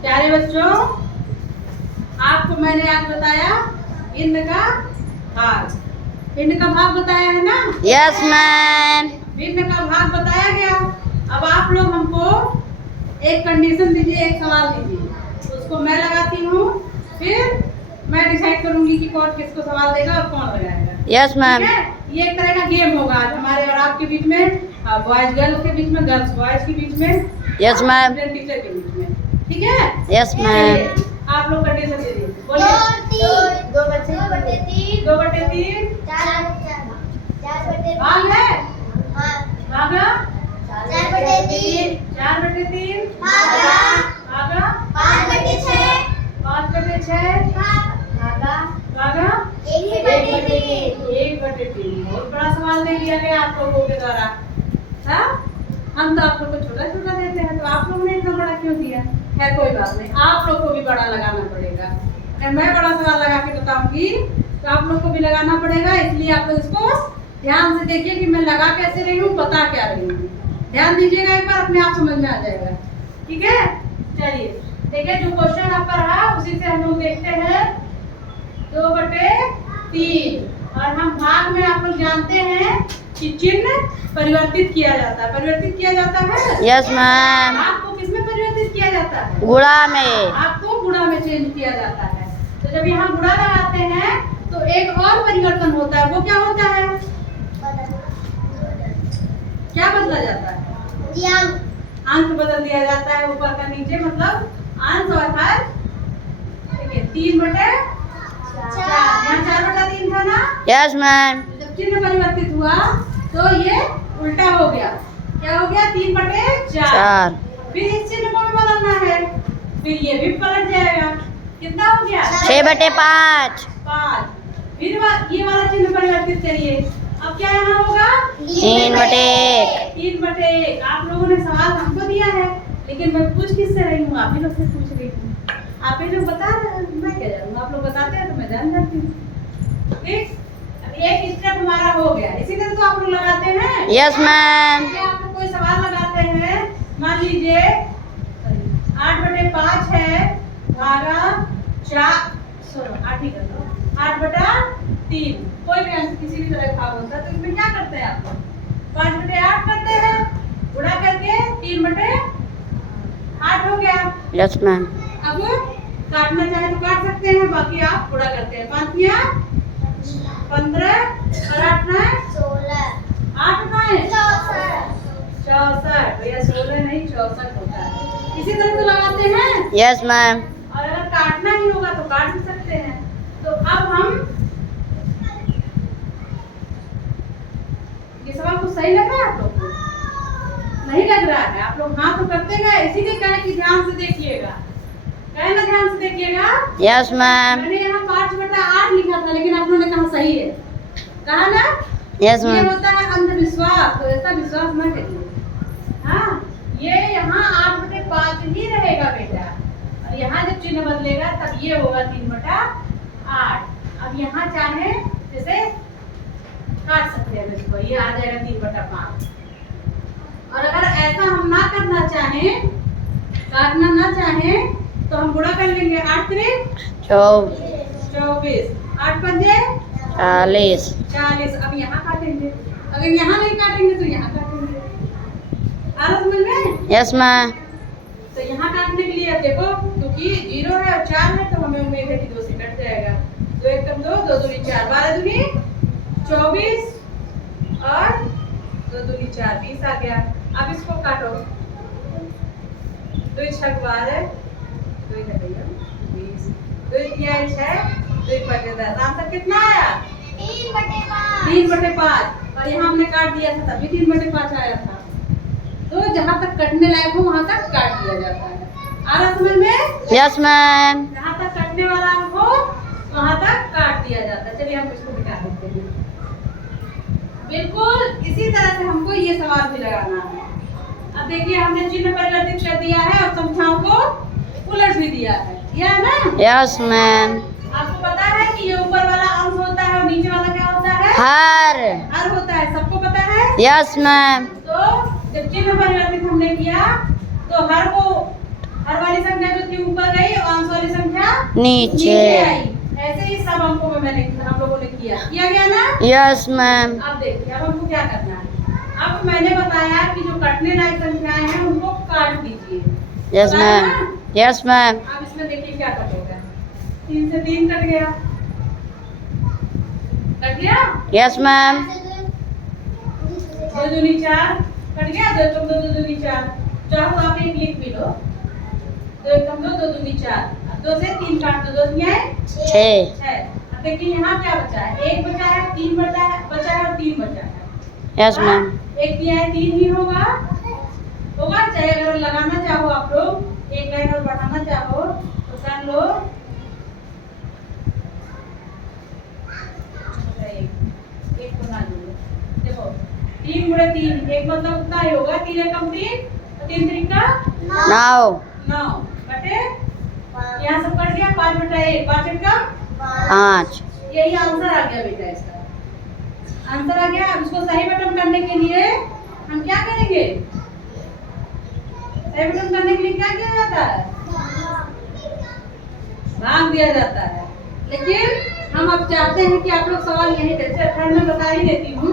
प्यारे बच्चों, आपको मैंने आज बताया पिंड का भाग। पिंड का भाग बताया है ना? Yes ma'am. पिंड का भाग बताया गया। अब आप लोग हमको एक कंडीशन दीजिए, एक सवाल दीजिए, उसको मैं लगाती हूँ, फिर मैं डिसाइड करूंगी कि कौन किसको सवाल देगा और कौन लगाएगा। Yes ma'am. ठीक है? ये एक तरह का गेम होगा आज हमारे और आपके बीच में, बॉयज गर्ल्स के बीच में, गर्ल्स बॉयज के बीच में, यस मैम। टीचर के बीच में। ठीक है? Yes ma'am. आप लोग कंडीशन दीजिए, बोलिए। 2/3 2/3 भाग है, भागा 4/3 4/3 भागा भागा 5/6 5/6 भागा 1/3 1/3। बहुत बड़ा सवाल दे दिया गया आप लोगों के द्वारा। हाँ, हम तो आप लोग को छोटा छोटा देते हैं, तो आप लोगों ने इतना बड़ा क्यों दिया? खैर कोई बात नहीं, आप लोग को भी बड़ा लगाना पड़ेगा। अगर मैं बड़ा सवाल लगा के बताऊंगी तो आप लोग को भी लगाना पड़ेगा, इसलिए आप लोग इसको ध्यान से देखिए कि मैं लगा कैसे रही हूँ, बता क्या रही हूँ। ध्यान दीजिएगा, एक बार अपने आप समझ में आ जाएगा। ठीक है? चलिए देखिए, जो क्वेश्चन आपका रहा उसी से हम लोग देखते हैं। 2/3 और हम भाग में आप लोग जानते हैं कि चिन्ह परिवर्तित किया जाता है। परिवर्तित किया जाता है? Yes ma'am. आपको किसमें परिवर्तित किया जाता है? गुणा में। आपको गुणा में चेंज किया जाता है। तो जब यहाँ गुणा लगाते हैं तो एक और परिवर्तन होता है, वो क्या होता है? क्या बदला जाता है? अंक बदल दिया जाता है, ऊपर का नीचे, मतलब अंश और हर। ठीक है, 3/4। यहाँ 4/3 था ना? Yes ma'am. जब चिन्ह परिवर्तित हुआ तो ये उल्टा हो गया। क्या हो गया? 3/4। फिर इस चिन्ह को भी बदलना है, फिर ये भी पलट जाएगा। कितना हो गया? 6/5। 5। फिर ये वाला चिन्ह परिवर्तित करिए। अब क्या यहाँ होगा? 3/1। 3/1। आप लोगों ने सवाल हमको दिया है, लेकिन मैं पूछ किससे रही हूँ? आप ही लोग से पूछ रही हूँ। आप ही लोग बता रहे हैं, मैं क्या जानूँ? आप लोग बताते हैं तो मैं जान जाती हूँ। ठीक, अब एक स्टेप हमारा हो गया। इसी तरह तो आप लोग लगाते हैं। Yes ma'am. आप लोग कोई सवाल लगाते हैं, मान लीजिए 8/5 है भागा 8 ही कर दो, 8/3। कोई भी अंक किसी भी तरह का भाग होता है, तो इसमें क्या करते हैं आप लोग? 5/8 करते हैं, गुणा करके 3/8 हो गया। Yes ma'am. अब काटना चाहे तो काट सकते हैं, बाकी आप गुणा करते हैं। 5 या 15 और 8 ना 8 ना 64। भैया 16 नहीं 64 होता है। इसी तरह तो लगाते हैं। Yes ma'am. और अगर काटना ही होगा तो काट भी सकते हैं। तो अब हम ये सवाल को सही लग रहा है आप लोग को? नहीं लग रहा है? आप लोग हाँ तो करते गए, इसीलिए कहें कि ध्यान से देखिएगा। कहे ना ध्यान से देखिएगा। Yes ma'am. मैंने यहाँ 5/8 लिखा था, लेकिन आप लोगों ने कहा सही है, कहा ना? यस ये मैम। होता है अंधविश्वास, तो ऐसा विश्वास न करिए। हाँ, ये यहाँ 8/5 ही रहेगा बेटा, और यहाँ जब चिन्ह बदलेगा तब ये होगा 3/8। अब यहाँ चाहे जैसे काट सकते हैं इसको, ये आ जाएगा 3/5। और अगर ऐसा हम ना करना चाहें, काटना ना चाहें, तो हम गुणा कर लेंगे। 8 3 24, 8 पंजे 40। 40। अब यहाँ काटेंगे, अगर यहाँ नहीं काटेंगे तो यहाँ काटेंगे। आ रहा समझ में? Yes ma'am. तो यहाँ काटने के लिए अब देखो, क्योंकि 0 है और 4 है, तो हमें उम्मीद है कि 2 से कट जाएगा। 2 1 2, 2 दूनी 4, 12 दूनी 24 और 2 दूनी 4, 20 आ गया। अब इसको काटो। 2 6 12, 2 घटेगा 20, 2 3 6, 2 5 10। आंसर कितना आया? 3/5। और यहाँ हमने काट दिया था, तभी 3/5 आया था। तो जहाँ तक कटने लायक हो वहाँ तक काट दिया जाता है। आ रहा समझ में? Yes ma'am. जहाँ तक कटने वाला हो वहाँ तक काट दिया जाता है। चलिए हम इसको मिटा देते हैं। बिल्कुल इसी तरह से हमको ये सवाल भी लगाना है। अब देखिए, हमने चिन्ह परिवर्तित कर दिया है और संख्याओं को उलट भी दिया है, यह है ना? Yes ma'am. आपको पता है कि ये ऊपर वाला अंश होता है और नीचे वाला क्या होता है? हर होता है, सबको पता है? Yes ma'am. तो जब चिन्ह परिवर्तित हमने किया तो हर वाली संख्या जो थी नीचे नीचे। आई। ऐसे ही सब अंकों में हम लोगों ने किया गया ना। Yes ma'am. अब देखिए अब हमको क्या करना है। अब मैंने बताया कि जो कटने लायक संख्याएं हैं उनको काट दीजिए। यस बताया मैम। ना? Yes ma'am. अब इसमें देखिए क्या कटेगा। 3 से 3 कट गया। कट गया। Yes ma'am. 2 दूनी 4 कट गया। 2 दूनी 4। चाहो आप एक लिख भी लो। 2 कम 2 दूनी 4। अब 2 से 3 काट दो। 2 दूनी आए 6। 6। अब देखिए यहाँ क्या बचा है। 1 बचा है, 3 बचा है और 3 बचा है। Yes ma'am. 1 दिया है 3 ही होगा। चाहे अगर लगाना चाहो आप लोग एक लाइन और बढ़ाना चाहो तो कर लो। एक को ना लो। देखो 3 गुणे 3 एक मतलब उतना ही होगा। 3 एकम 3 और 3 त्रिका 9। 9 बटे यहाँ सब कट गया। 5 बटा 1 5 एकम 5। यही आंसर आ गया बेटा। इसका आंसर आ गया। अब इसको सही बटन करने के लिए हम क्या करेंगे। सही बटन करने के लिए क्या किया जाता है। भाग दिया जाता है। लेकिन हम अब चाहते हैं कि आप लोग सवाल यही दे। खैर मैं बता ही देती हूँ।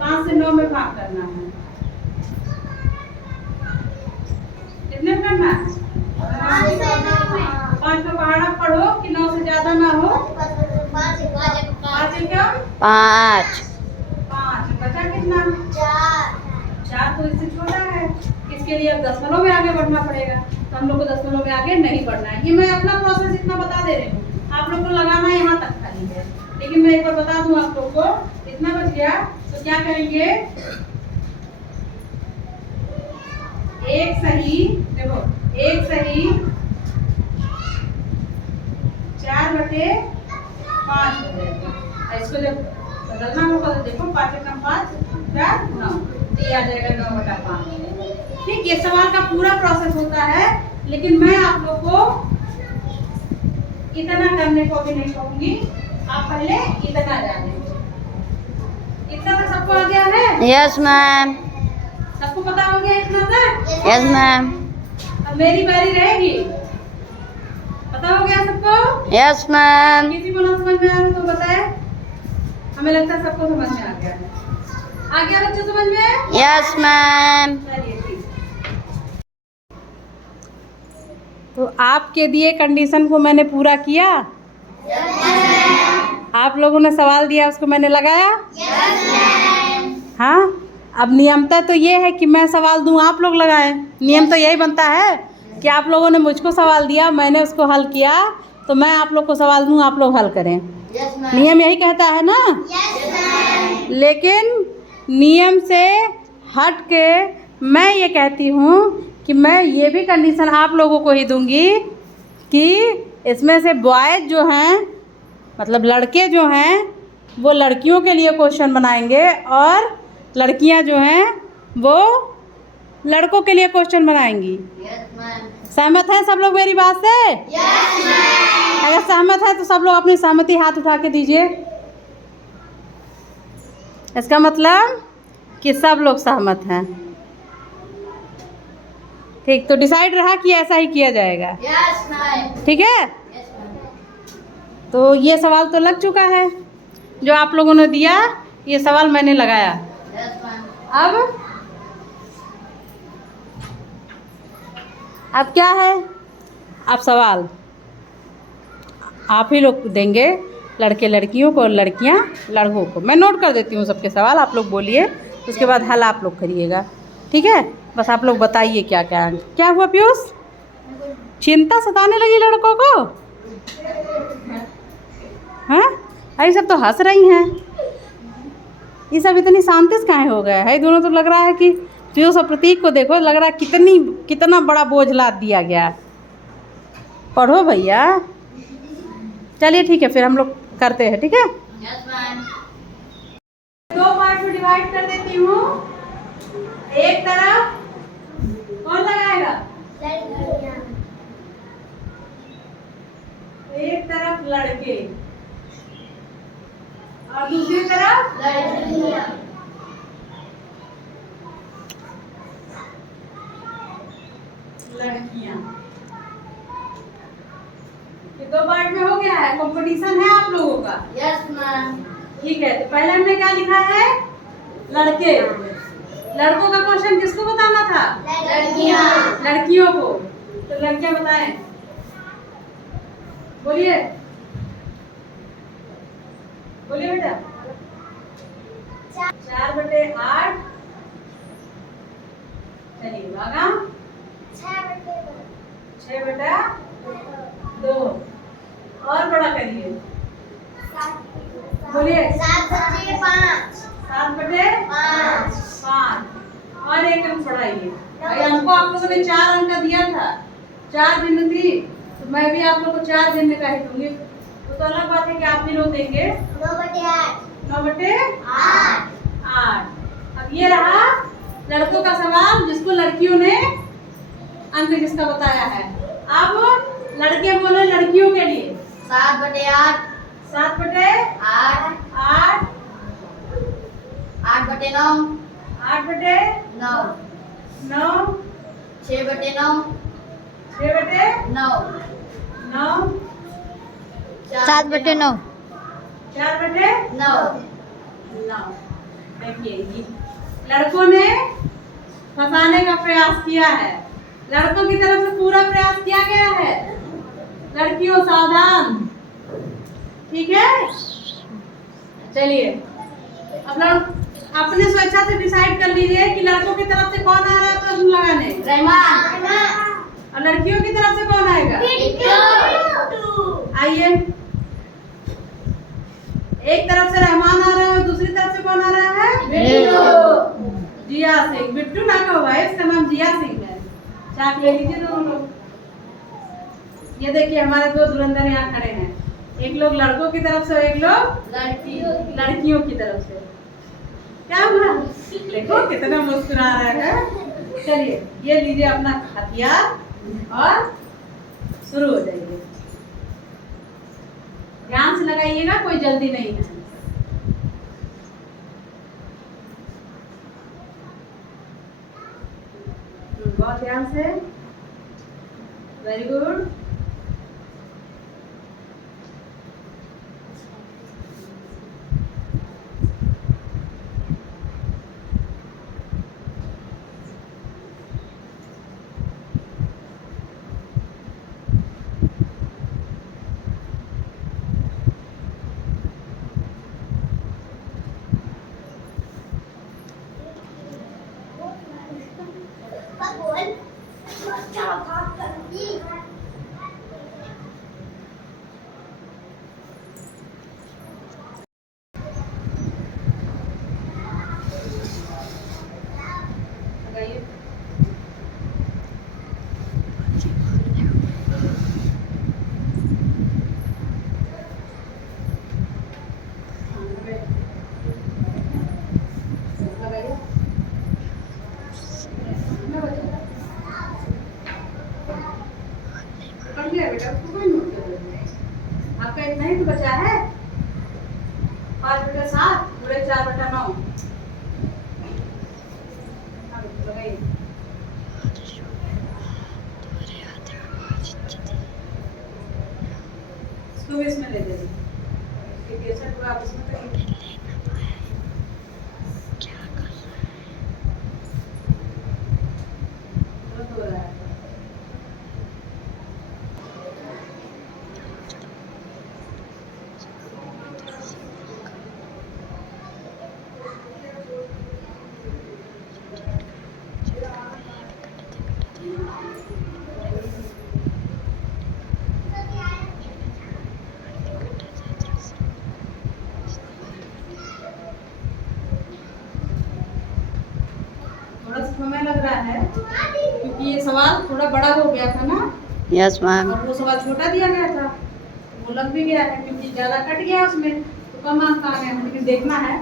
5 से 9 में भाग करना है। कितने में करना है। 5 में पहाड़ा पढ़ो कि 9 से ज्यादा ना हो। 5 एकम 5। 5 बचा कितना 4 तो इससे छोटा है। इसके लिए अब दशमलव में आगे बढ़ना पड़ेगा। तो हम लोग को दशमलव में आगे नहीं बढ़ना है। ये मैं अपना प्रोसेस इतना बता दे रही हूँ। आप लोग को लगाना यहाँ तक खाली है। लेकिन मैं एक बार बता दूं आप लोग को। इतना बच गया तो क्या करेंगे। एक सही देखो 1 सही 4 बटे 5 हो जाएगा। इसको जब बदलना होगा तो देखो 5 एकम 5 4 9 तो ये आ जाएगा 9 बटा 5। ठीक। ये सवाल का पूरा प्रोसेस होता है। लेकिन मैं आप लोग को इतना करने को भी नहीं कहूंगी। आप पहले इतना जाने। इतना तक सबको आ गया है। Yes ma'am. सबको पता हो गया इतना तक। Yes ma'am. अब मेरी बारी रहेगी। पता हो गया सबको। Yes ma'am. किसी को ना समझ में आ रहा तो बताए। हमें लगता है सबको समझ में आ गया है। आ गया बच्चों समझ में। Yes ma'am. चलिए ठीक। तो आपके दिए कंडीशन को मैंने पूरा किया। आप लोगों ने सवाल दिया उसको मैंने लगाया। हाँ। अब नियमता तो ये है कि मैं सवाल दूं आप लोग लगाएं। नियम तो यही बनता है कि आप लोगों ने मुझको सवाल दिया मैंने उसको हल किया तो मैं आप लोग को सवाल दूं आप लोग हल करें। नियम यही कहता है ना। लेकिन नियम से हट के मैं ये कहती हूँ कि मैं ये भी कंडीशन आप लोगों को ही दूंगी कि इसमें से बॉयज जो हैं मतलब लड़के जो हैं वो लड़कियों के लिए क्वेश्चन बनाएंगे और लड़कियां जो हैं वो लड़कों के लिए क्वेश्चन बनाएंगी। सहमत हैं सब लोग मेरी बात से। अगर सहमत है तो सब लोग अपनी सहमति हाथ उठा के दीजिए। इसका मतलब कि सब लोग सहमत हैं। ठीक। तो डिसाइड रहा कि ऐसा ही किया जाएगा। ठीक है। तो ये सवाल तो लग चुका है जो आप लोगों ने दिया। ये सवाल मैंने लगाया। अब क्या है। अब सवाल आप ही लोग देंगे लड़के लड़कियों को और लड़कियां लड़कों को। मैं नोट कर देती हूँ सबके सवाल। आप लोग बोलिए उसके बाद हल आप लोग करिएगा। ठीक है। बस आप लोग बताइए क्या क्या क्या हुआ। पीयूष चिंता सताने लगी लड़कों को। हाँ अरे सब तो हंस रही हैं। ये सब इतनी शांति से काहे हो गए है। दोनों तो लग रहा है कि पीयूष और प्रतीक को देखो लग रहा है कितना बड़ा बोझ लाद दिया गया। पढ़ो भैया। चलिए ठीक है फिर हम लोग करते हैं। ठीक है। दो पार्ट में डिवाइड कर देती हूँ। एक तरफ कौन लगाएगा। एक तरफ लड़के और दूसरी तरफ लड़कियां। ये 2 पार्ट में हो गया है, कंपटीशन है आप लोगों का। Yes ma'am. ठीक है, तो पहले हमने क्या लिखा है? लड़के। लड़कों का क्वेश्चन किसको बताना था? लड़कियां। लड़कियों को। तो लड़कियां बताएं, बोलिए बोलिए बेटा। 4/8। चलिए आगा। 6/2। और बड़ा करिए, बोलिए। 7/5। 7/5। और एक अंक बढ़ाइए। भाई हमको आप लोगों ने 4 अंक का दिया था, 4 भिन्न थी, तो मैं भी आप लोग को 4 भिन्न का ही दूंगी। तो अलग बात है कि आप भी लोग देंगे 9/8। 9/8। अब ये रहा लड़कों का सवाल, जिसको लड़कियों ने अंक जिसका बताया है। अब लड़के बोले लड़कियों के लिए। 7/8। 7/8। 8/9। 8/9। 6/9। 6/9। 7/9। 4/9। देखिए, ये लड़कों ने फंसाने का प्रयास किया है। लड़कों की तरफ से पूरा प्रयास किया गया है। लड़कियों सावधान, ठीक है। चलिए, अब लोग अपने स्वेच्छा से डिसाइड कर लीजिए कि लड़कों की तरफ से कौन आ रहा है प्रश्न लगाने, और लड़कियों की तरफ से कौन आएगा। आइए, एक तरफ से रहमान आ रहा है और दूसरी तरफ से कौन आ रहा है? जिया सिंह। बिट्टू ना कहो भाई, इसका नाम जिया सिंह है। चाक ले लीजिए दोनों लोग। ये देखिए हमारे 2 धुरंधर यहाँ खड़े हैं, एक लोग लड़कों की तरफ से और एक लोग लड़कियों की तरफ से। क्या हुआ? देखो कितना मुस्कुरा रहा है। चलिए, ये लीजिए अपना हथियार और शुरू हो जाइए। ध्यान से लगाइएगा, कोई जल्दी नहीं है। बहुत ध्यान से। Very good. लगाइए। लगाइए। कर लिया बेटा, उसको कोई नोट कर लेना। आपका इतना ही तो बचा है। 5/7 पूरे 4/9। लगाइए। इसको भी इसमें ले लीजिए। ये कैसा हुआ आप इसमें करिए। तुरंत हो रहा है। थोड़ा सा समय लग रहा है क्योंकि ये सवाल थोड़ा बड़ा हो गया था ना, यस मैम। और वो सवाल छोटा दिया गया था, वो लग भी गया है क्योंकि ज़्यादा कट गया उसमें, तो कम अंक आ गए हैं। लेकिन देखना है,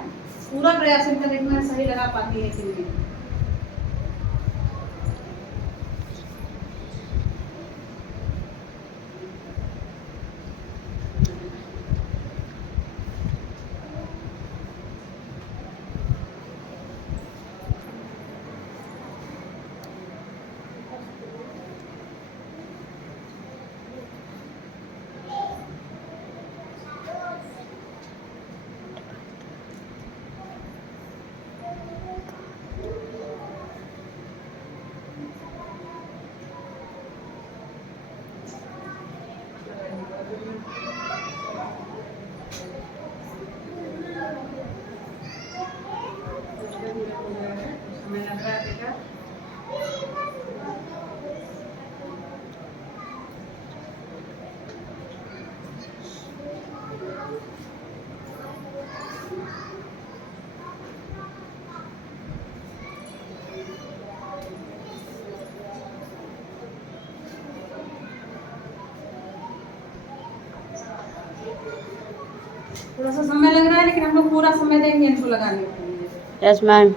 पूरा प्रयास इनका देखना है सही लगा पाती है कि नहीं। समय लग रहा है बेटा। थोड़ा सा समय लग रहा है लेकिन हम लोग पूरा समय देंगे इनको लगाने के लिए। Yes ma'am.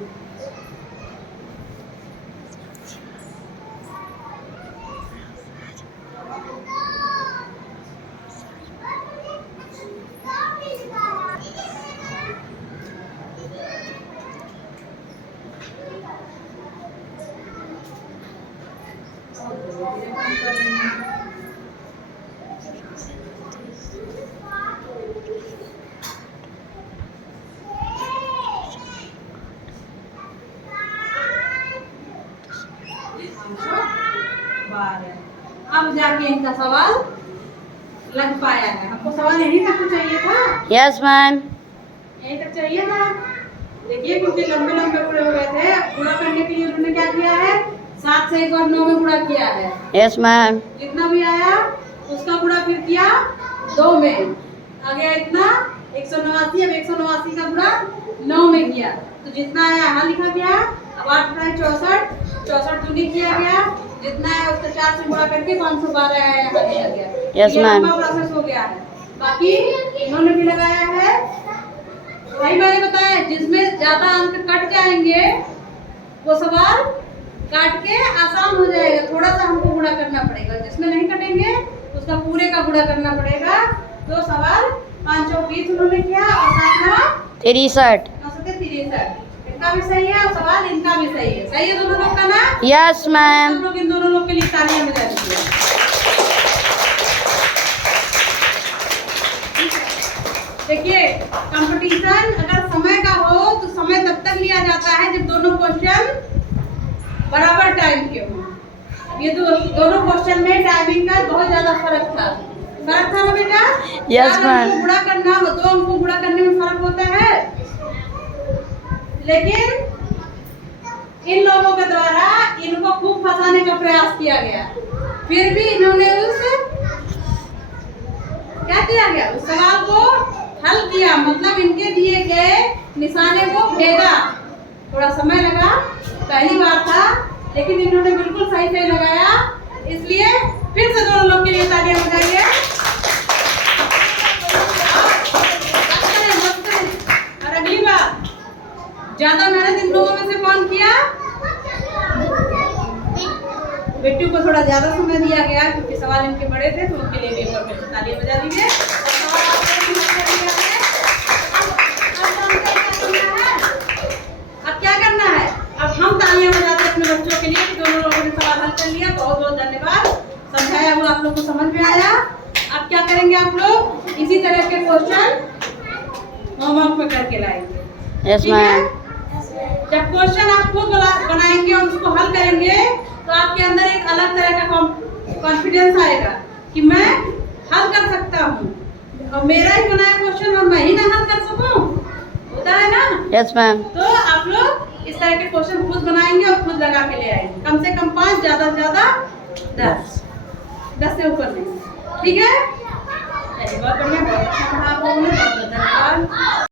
अब जाके इनका सवाल लग पाया है। हमको सवाल यहीं तक तो चाहिए था। Yes ma'am. यहीं तक चाहिए था। देखिए क्योंकि लंबे लंबे गुणे हो गए थे, गुणा करने के लिए उन्होंने क्या किया है, 7 से एक बार 9 में गुणा किया है। Yes ma'am. जितना भी आया उसका गुणा फिर किया 2 में, आ गया इतना 189। अब 189 का गुणा 9 में किया तो जितना आया यहाँ लिखा गया। अब 8 × 64, 64 दूनी किया गया, जितना है उसका 4 से गुणा करके 512 आया यहाँ लिया गया। यस ये मैम। लंबा प्रोसेस हो गया है। बाकी इन्होंने भी लगाया है, वही मैंने बताया जिसमें ज्यादा अंक कट जाएंगे वो सवाल काट के आसान हो जाएगा। थोड़ा सा हमको गुणा करना पड़ेगा, जिसमें नहीं कटेंगे उसका पूरे का गुणा करना पड़ेगा। तो सवाल 5 × 20 उन्होंने किया और 7 × 63। 63। इनका भी सही है और सवाल इनका भी सही है। सही है दोनों लोग का ना? Yes ma'am. हम लोग इन दोनों लोग के लिए तालियां बजा दीजिए। देखिए कंपटीशन अगर समय का हो तो समय तब तक लिया जाता है जब दोनों क्वेश्चन बराबर टाइम के हों। ये दोनों क्वेश्चन में टाइमिंग का बहुत ज्यादा फर्क था ना बेटा? Yes ma'am. गुणा करना हो 2 अंक को गुणा करने में फर्क होता है, लेकिन इन लोगों के द्वारा इनको खूब फंसाने का प्रयास किया गया, फिर भी इन्होंने क्या किया गया, उस सवाल को हल किया। मतलब इनके दिए गए निशाने को भेदा। थोड़ा समय लगा, पहली बार था, लेकिन इन्होंने बिल्कुल सही से लगाया। इसलिए फिर से दोनों लोग के लिए तालियां बजाइए। और अगली बार ज्यादा मेहनत इन लोगों में से कौन किया? बिट्टू को थोड़ा ज्यादा समय दिया गया क्योंकि सवाल इनके बड़े थे, तो उनके लिए भी एक बार फिर से तालियां बजा दीजिए। अब क्या करना है? अब हम तालियां बजाते हैं अपने बच्चों के लिए कि दोनों लोगों ने सवाल हल कर लिया। बहुत बहुत धन्यवाद। समझाया हुआ आप लोग को समझ में आया। अब क्या करेंगे आप लोग? इसी तरह के क्वेश्चन होमवर्क में करके लाएंगे। Yes ma'am. जब क्वेश्चन आप खुद बनाएंगे और उसको हल करेंगे तो आपके अंदर एक अलग तरह का कॉन्फिडेंस आएगा कि मैं हल कर सकता हूँ और मेरा ही बनाया क्वेश्चन और मैं ही ना हल कर सकूँ, होता है ना? Yes ma'am. तो आप लोग इस तरह के क्वेश्चन खुद बनाएंगे और खुद लगा के ले आएंगे। कम से कम 5, ज्यादा से ज्यादा 10 से ऊपर नहीं। ठीक है? बहुत बढ़िया, बहुत अच्छा पढ़ा आप लोगों ने। बहुत धन्यवाद।